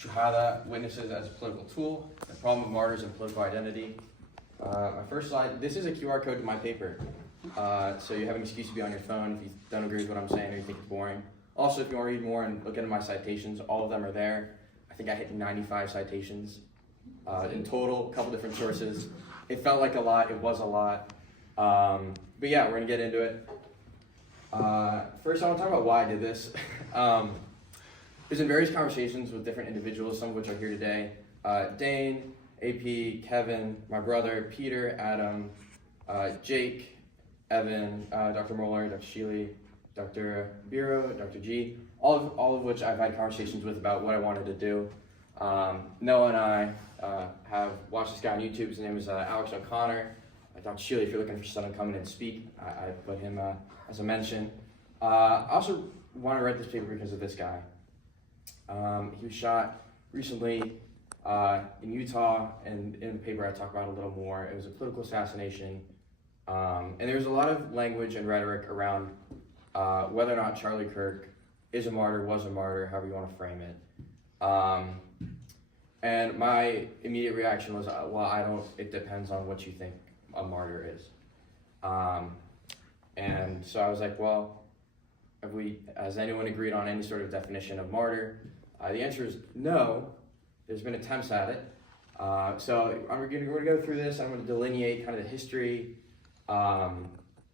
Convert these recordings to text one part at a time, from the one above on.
Shuhada, witnesses as a political tool, the problem of martyrs and political identity. My first slide, this is a QR code to my paper. So you have an excuse to be on your phone if you don't agree with what I'm saying or you think it's boring. Also, if you want to read more and look into my citations, all of them are there. I think I hit 95 citations in total, a couple different sources. It felt like a lot, it was a lot. But yeah, we're gonna get into it. First, I want to talk about why I did this. There's been various conversations with different individuals, some of which are here today. Dane, AP, Kevin, my brother, Peter, Adam, Jake, Evan, Dr. Moeller, Dr. Sheely, Dr. Biro, Dr. G, all of which I've had conversations with about what I wanted to do. Noah and I have watched this guy on YouTube. His name is Alex O'Connor. Dr. Sheely, if you're looking for someone to come in and speak, I put him as a mention. I also want to write this paper because of this guy. He was shot recently in Utah, and in the paper I talk about it a little more. It was a political assassination, and there was a lot of language and rhetoric around whether or not Charlie Kirk is a martyr, was a martyr, however you want to frame it. And my immediate reaction was, well, it depends on what you think a martyr is. And so I was like, well, has anyone agreed on any sort of definition of martyr? The answer is no. There's been attempts at it. So we're going to go through this. I'm going to delineate kind of the history and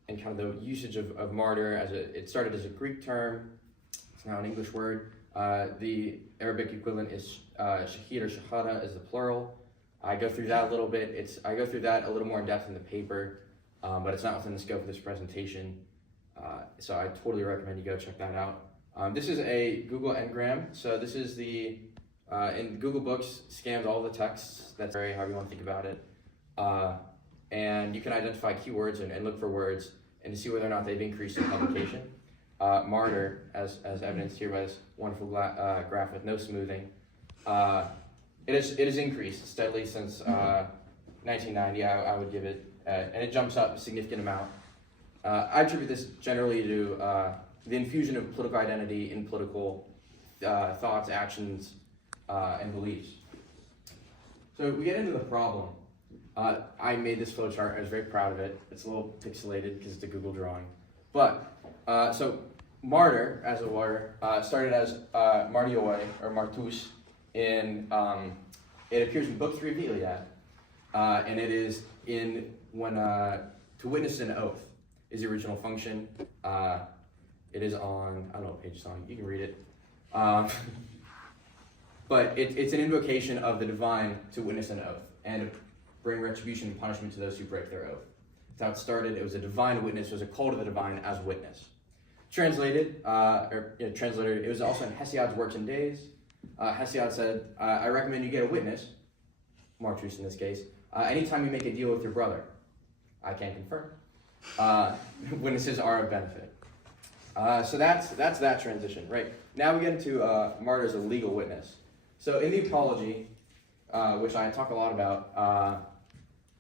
kind of the usage of martyr. It started as a Greek term. It's now an English word. The Arabic equivalent is shahid or shuhada is the plural. I go through that a little bit. I go through that a little more in depth in the paper, but it's not within the scope of this presentation. So I totally recommend you go check that out. This is a Google Ngram. So this is in Google Books, scans all the texts. That's very however you want to think about it. And you can identify keywords and look for words and to see whether or not they've increased in publication. Martyr, as evidenced here by this wonderful graph with no smoothing, it has increased steadily since 1990. I would give it, and it jumps up a significant amount. I attribute this generally to the infusion of political identity in political thoughts, actions, and beliefs. So we get into the problem. I made this flowchart. I was very proud of it. It's a little pixelated because it's a Google drawing. But, so martyr, as it were, started as martioi, or martus, it appears in Book 3 of the Iliad. And it is to witness an oath is the original function. It is on, I don't know what page it's on, you can read it. But it's an invocation of the divine to witness an oath and to bring retribution and punishment to those who break their oath. That's how it started. It was a divine witness. It was a call to the divine as witness. Translated, it was also in Hesiod's Works and Days. Hesiod said, I recommend you get a witness, Martyrs in this case, anytime you make a deal with your brother. I can confirm. Witnesses are of benefit. So that's that transition, right? Now we get into martyrs as a legal witness. So in the Apology, which I talk a lot about,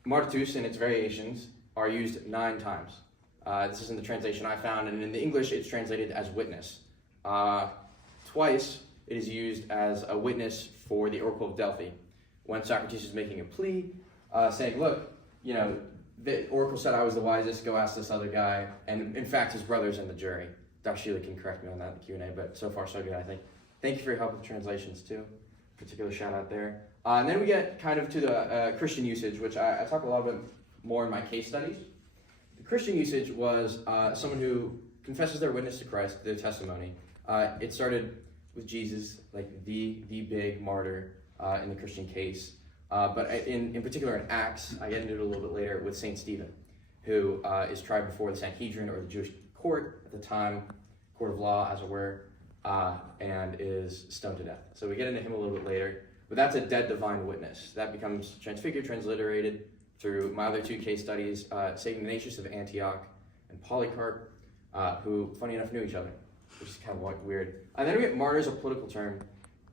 martus and its variations are used 9 times. This is in the translation I found, and in the English it's translated as witness. Twice it is used as a witness for the Oracle of Delphi, when Socrates is making a plea, saying, look, the Oracle said I was the wisest, go ask this other guy, and in fact his brother's in the jury. Dr. Sheely can correct me on that in the Q&A, but so far so good, I think. Thank you for your help with translations too. Particular shout out there. And then we get kind of to the Christian usage, which I talk a lot bit more in my case studies. The Christian usage was someone who confesses their witness to Christ, their testimony. It started with Jesus, like the big martyr in the Christian case. But in particular in Acts, I get into it a little bit later, with St. Stephen, who is tried before the Sanhedrin, or the Jewish court at the time, court of law as it were, and is stoned to death. So we get into him a little bit later, but that's a dead divine witness. That becomes transfigured, transliterated through my other 2 case studies, St. Ignatius of Antioch and Polycarp, who, funny enough, knew each other, which is kind of weird. And then we get martyrs, a political term.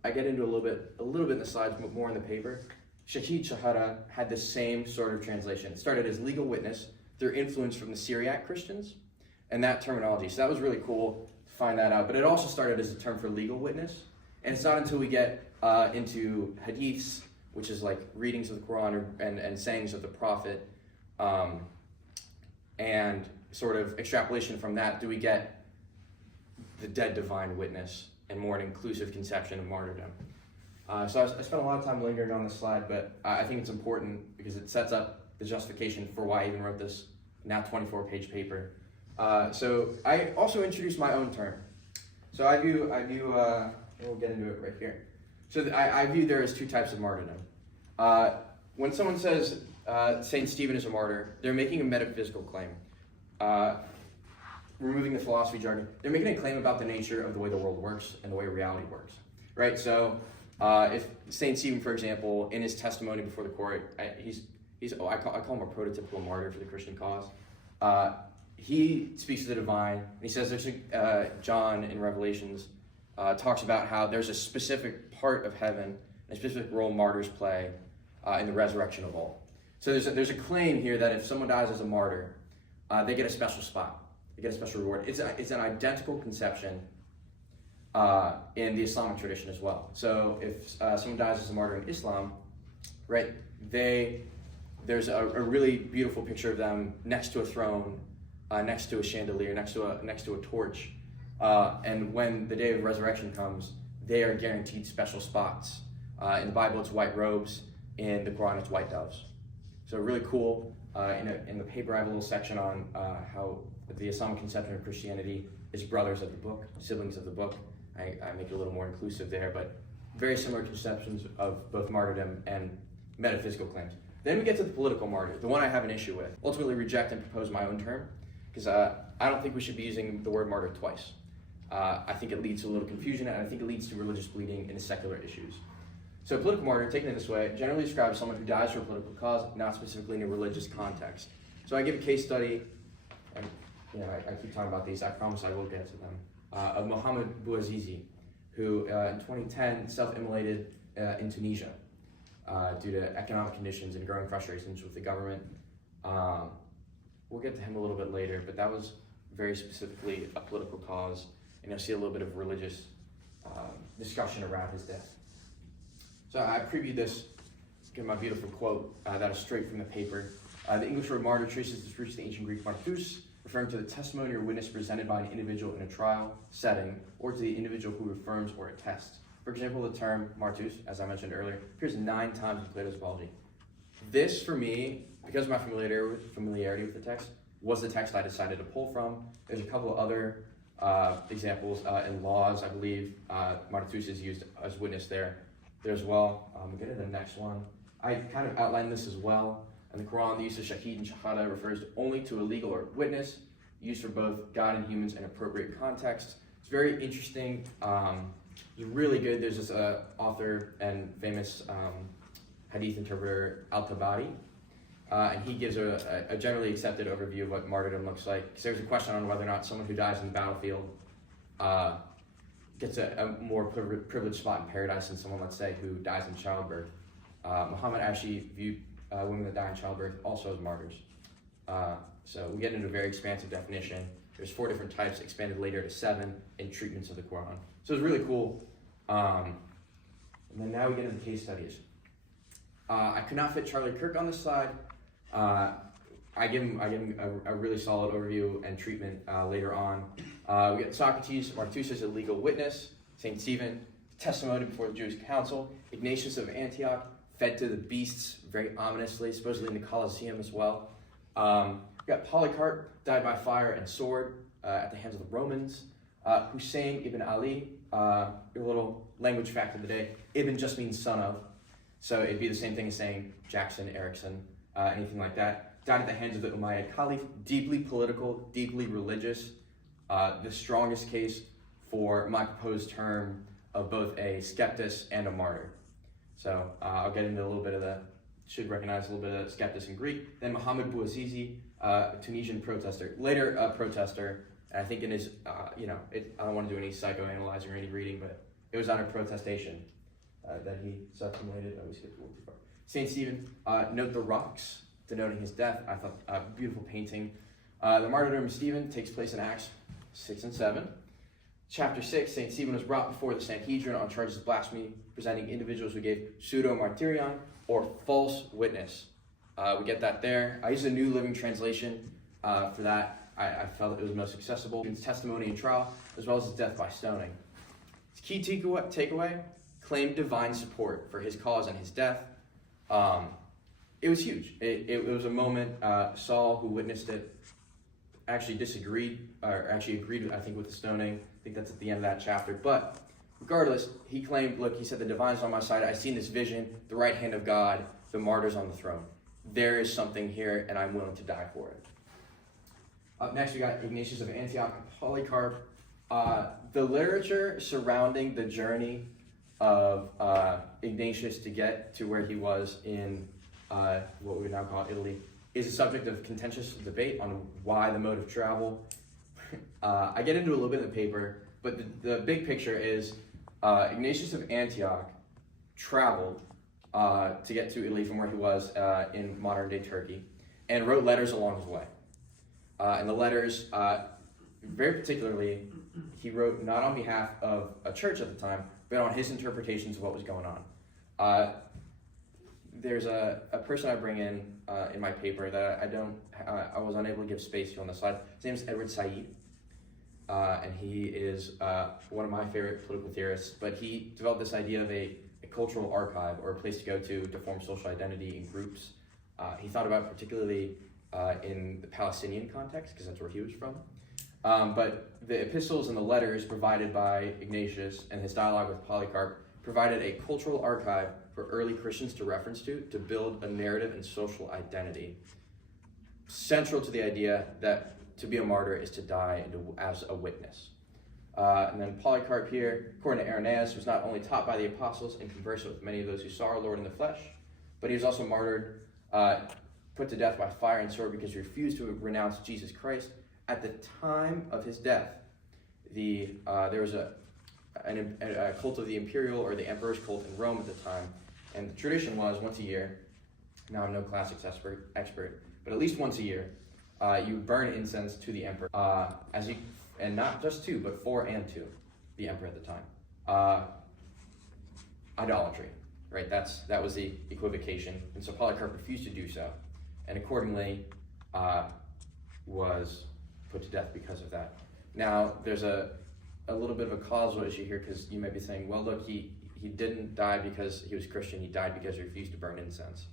I get into a little bit in the slides, but more in the paper. Shahid Shuhada had the same sort of translation. It started as legal witness through influence from the Syriac Christians and that terminology. So that was really cool to find that out. But it also started as a term for legal witness. And it's not until we get into hadiths, which is like readings of the Quran and sayings of the Prophet, and sort of extrapolation from that, do we get the dead divine witness and more an inclusive conception of martyrdom. So I spent a lot of time lingering on this slide, but I think it's important because it sets up the justification for why I even wrote this now 24-page paper. So I also introduced my own term. So I view, we'll get into it right here. So I view there as two types of martyrdom. When someone says Saint Stephen is a martyr, they're making a metaphysical claim. Removing the philosophy jargon, they're making a claim about the nature of the way the world works and the way reality works, right? So if Saint Stephen, for example, in his testimony before the court, I call him a prototypical martyr for the Christian cause. He speaks to the divine, and he says there's John in Revelations talks about how there's a specific part of heaven, a specific role martyrs play in the resurrection of all. So there's a claim here that if someone dies as a martyr, they get a special spot. They get a special reward. It's an identical conception in the Islamic tradition as well. So if someone dies as a martyr in Islam, right, there's a really beautiful picture of them next to a throne, next to a chandelier, next to a torch. And when the day of resurrection comes, they are guaranteed special spots. In the Bible, it's white robes. In the Quran, it's white doves. So really cool. In the paper, I have a little section on how the Islamic conception of Christianity is brothers of the book, siblings of the book. I make it a little more inclusive there, but very similar conceptions of both martyrdom and metaphysical claims. Then we get to the political martyr, the one I have an issue with. Ultimately reject and propose my own term, because I don't think we should be using the word martyr twice. I think it leads to a little confusion, and I think it leads to religious bleeding in secular issues. So political martyr, taken in this way, generally describes someone who dies for a political cause, not specifically in a religious context. So I give a case study, and I keep talking about these, I promise I will get to them, of Mohammed Bouazizi, who in 2010 self-immolated in Tunisia due to economic conditions and growing frustrations with the government. We'll get to him a little bit later, but that was very specifically a political cause, and you'll see a little bit of religious discussion around his death. So I previewed this, give my beautiful quote that is straight from the paper. The English word martyr traces its roots to the ancient Greek martys, referring to the testimony or witness presented by an individual in a trial setting, or to the individual who affirms or attests. For example, the term martyrs, as I mentioned earlier, appears 9 times in Plato's Apology. This, for me, because of my familiarity with the text, was the text I decided to pull from. There's a couple of other examples in Laws, I believe. Martyrs is used as witness there as well. We'll get to the next one. I kind of outlined this as well. In the Quran, the use of Shahid and Shuhada refers only to a legal or witness, used for both God and humans in appropriate context. It's very interesting. It's really good. There's this author and famous hadith interpreter, Al-Tabari, and he gives a generally accepted overview of what martyrdom looks like. Because there's a question on whether or not someone who dies in the battlefield gets a more privileged spot in paradise than someone, let's say, who dies in childbirth. Muhammad actually viewed women that die in childbirth also as martyrs. So we get into a very expansive definition. There's 4 different types, expanded later to 7 in treatments of the Quran. So it's really cool. And then now we get into the case studies. I could not fit Charlie Kirk on this slide. I give him a really solid overview and treatment later on. We get Socrates, Martyrs as a legal witness, St. Stephen, testimony before the Jewish council, Ignatius of Antioch, fed to the beasts very ominously, supposedly in the Colosseum as well. We got Polycarp, died by fire and sword at the hands of the Romans. Hussein ibn Ali, a little language fact of the day, Ibn just means son of, so it'd be the same thing as saying Jackson, Erickson, anything like that. Died at the hands of the Umayyad Caliph, deeply political, deeply religious. The strongest case for my proposed term of both a skeptis and a martyr. So I'll get into a little bit of should recognize a little bit of skeptis in Greek. Then Mohammed Bouazizi, a Tunisian protester, later a protester, and I think in his, I don't want to do any psychoanalyzing or any reading, but it was on a protestation that he self-immolated. Oh, we skipped a little too far. St. Stephen, note the rocks, denoting his death. I thought a beautiful painting. The martyrdom of Stephen takes place in Acts 6 and 7. chapter 6, St. Stephen was brought before the Sanhedrin on charges of blasphemy, presenting individuals who gave pseudo-martyrion, or false witness. We get that there. I used a New Living Translation for that. I felt it was most accessible. His testimony and trial, as well as his death by stoning. His key takeaway, claimed divine support for his cause and his death. It was huge. It was a moment. Saul, who witnessed it, actually agreed, I think, with the stoning. I think that's at the end of that chapter. But regardless, he claimed, look, he said, the divine's on my side. I've seen this vision, the right hand of God, the martyrs on the throne. There is something here, and I'm willing to die for it. Up next, we got Ignatius of Antioch and Polycarp. The literature surrounding the journey of Ignatius to get to where he was in what we now call Italy is a subject of contentious debate on why the mode of travel. I get into it a little bit in the paper, but the big picture is Ignatius of Antioch traveled to get to Italy from where he was in modern-day Turkey, and wrote letters along his way. And the letters, very particularly, he wrote not on behalf of a church at the time, but on his interpretations of what was going on. There's a person I bring in my paper that I was unable to give space to on the slide. His name is Edward Said, and he is one of my favorite political theorists. But he developed this idea of a cultural archive, or a place to go to form social identity in groups. He thought about particularly in the Palestinian context, because that's where he was from. But the epistles and the letters provided by Ignatius and his dialogue with Polycarp provided a cultural archive for early Christians to reference to build a narrative and social identity. Central to the idea that to be a martyr is to die as a witness. And then Polycarp here, according to Irenaeus, was not only taught by the apostles and conversed with many of those who saw our Lord in the flesh, but he was also martyred, put to death by fire and sword because he refused to renounce Jesus Christ. At the time of his death, there was a cult of the imperial or the emperor's cult in Rome at the time, and the tradition was once a year. Now I'm no classics expert, but at least once a year, you burn incense to the emperor, and not just to, but for and to the emperor at the time. Idolatry, right? That was the equivocation, and so Polycarp refused to do so, and accordingly was put to death because of that. Now, there's a little bit of a causal issue here, because you may be saying, well, look, he didn't die because he was Christian, he died because he refused to burn incense.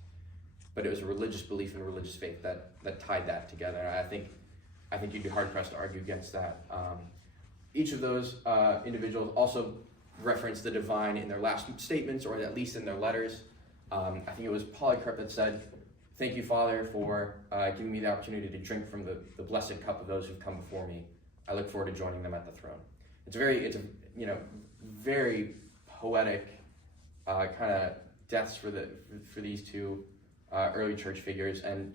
But it was a religious belief and a religious faith that tied that together. And I think you'd be hard-pressed to argue against that. Each of those individuals also referenced the divine in their last statements, or at least in their letters. I think it was Polycarp that said, "Thank you, Father, for giving me the opportunity to drink from the blessed cup of those who've come before me. I look forward to joining them at the throne." It's a very poetic kind of deaths for these two early church figures. And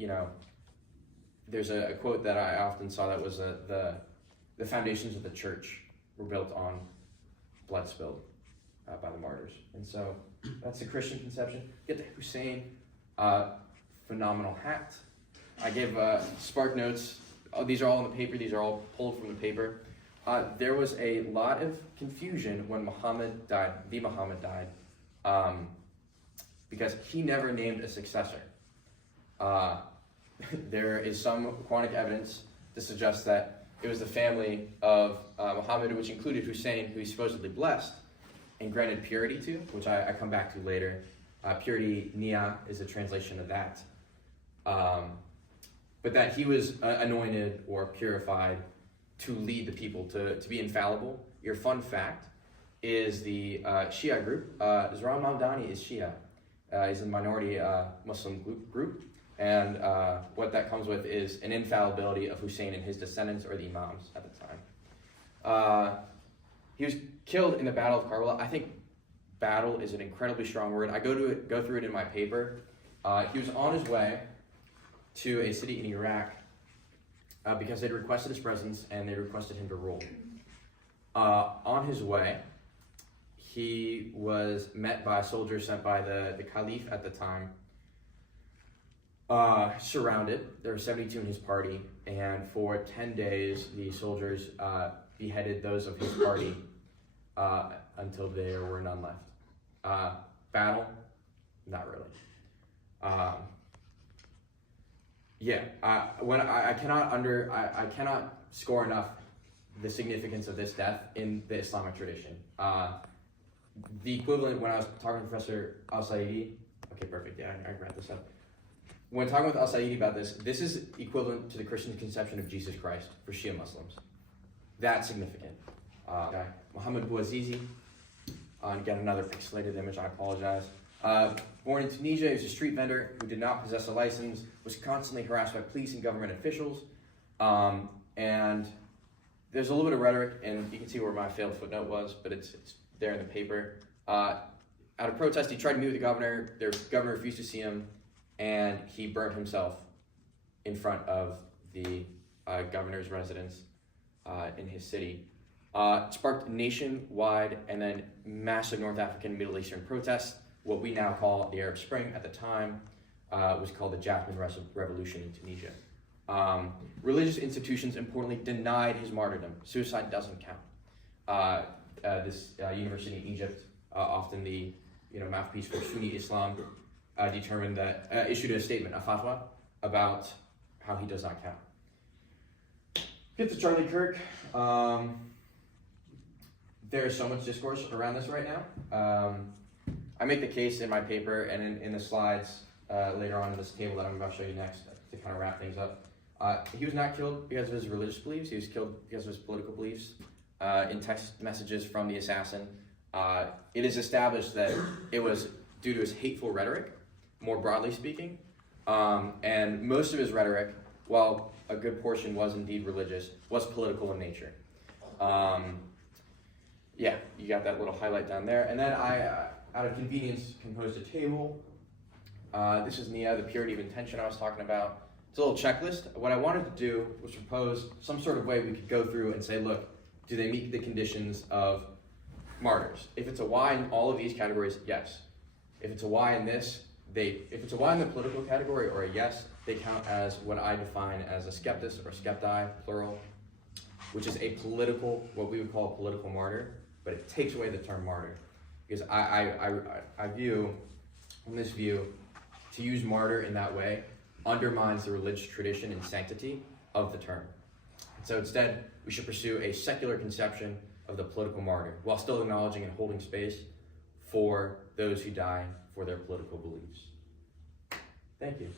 there's a quote that I often saw that was the foundations of the church were built on blood spilled by the martyrs. And so that's the Christian conception. Get to Hussein. Phenomenal hat. I gave Spark Notes. These are all in the paper. These are all pulled from the paper. There was a lot of confusion when Muhammad died, because he never named a successor. There is some Quranic evidence to suggest that it was the family of Muhammad, which included Hussein, who he supposedly blessed and granted purity to, which I come back to later. Purity, Nia, is a translation of that. But that he was anointed or purified to lead the people, to be infallible. Your fun fact is the Shia group. Zohran Mamdani is Shia. He's a minority Muslim group. And what that comes with is an infallibility of Hussein and his descendants, or the Imams at the time. He was killed in the Battle of Karbala. I think battle is an incredibly strong word. I go through it in my paper. He was on his way to a city in Iraq because they'd requested his presence and they requested him to rule. On his way, he was met by soldiers sent by the Caliph at the time, surrounded. There were 72 in his party, and for 10 days, the soldiers beheaded those of his party until there were none left. Battle? Not really. I cannot score enough the significance of this death in the Islamic tradition. The equivalent, when I was talking to Professor Al-Saidi, okay, perfect, yeah, I read this up. When talking with Al-Saidi about this, this is equivalent to the Christian conception of Jesus Christ for Shia Muslims. That's significant. Muhammad Bouazizi, again, another pixelated image, I apologize. Born in Tunisia, he was a street vendor who did not possess a license, was constantly harassed by police and government officials. And there's a little bit of rhetoric, and you can see where my failed footnote was, but it's there in the paper. Out of protest, he tried to meet with the governor. The governor refused to see him, and he burned himself in front of the governor's residence in his city. It sparked nationwide and then massive North African Middle Eastern protests. What we now call the Arab Spring at the time was called the Jasmine Revolution in Tunisia. Religious institutions, importantly, denied his martyrdom. Suicide doesn't count. This university in Egypt, often the mouthpiece for Sunni Islam, determined that issued a statement, a fatwa, about how he does not count. Get to Charlie Kirk. There's so much discourse around this right now. I make the case in my paper and in the slides later on in this table that I'm about to show you next to kind of wrap things up. He was not killed because of his religious beliefs. He was killed because of his political beliefs. In text messages from the assassin, it is established that it was due to his hateful rhetoric, more broadly speaking, and most of his rhetoric, while a good portion was indeed religious, was political in nature. Yeah, you got that little highlight down there. And then I, out of convenience, composed a table. This is the purity of intention I was talking about. It's a little checklist. What I wanted to do was propose some sort of way we could go through and say, look, do they meet the conditions of martyrs? If it's a Y in all of these categories, yes. If it's a Y in this, if it's a Y in the political category or a yes, they count as what I define as a skeptis or skepti, plural, which is a political, what we would call a political martyr, but it takes away the term martyr. Because I view, from this view, to use martyr in that way undermines the religious tradition and sanctity of the term. So instead, we should pursue a secular conception of the political martyr while still acknowledging and holding space for those who die for their political beliefs. Thank you.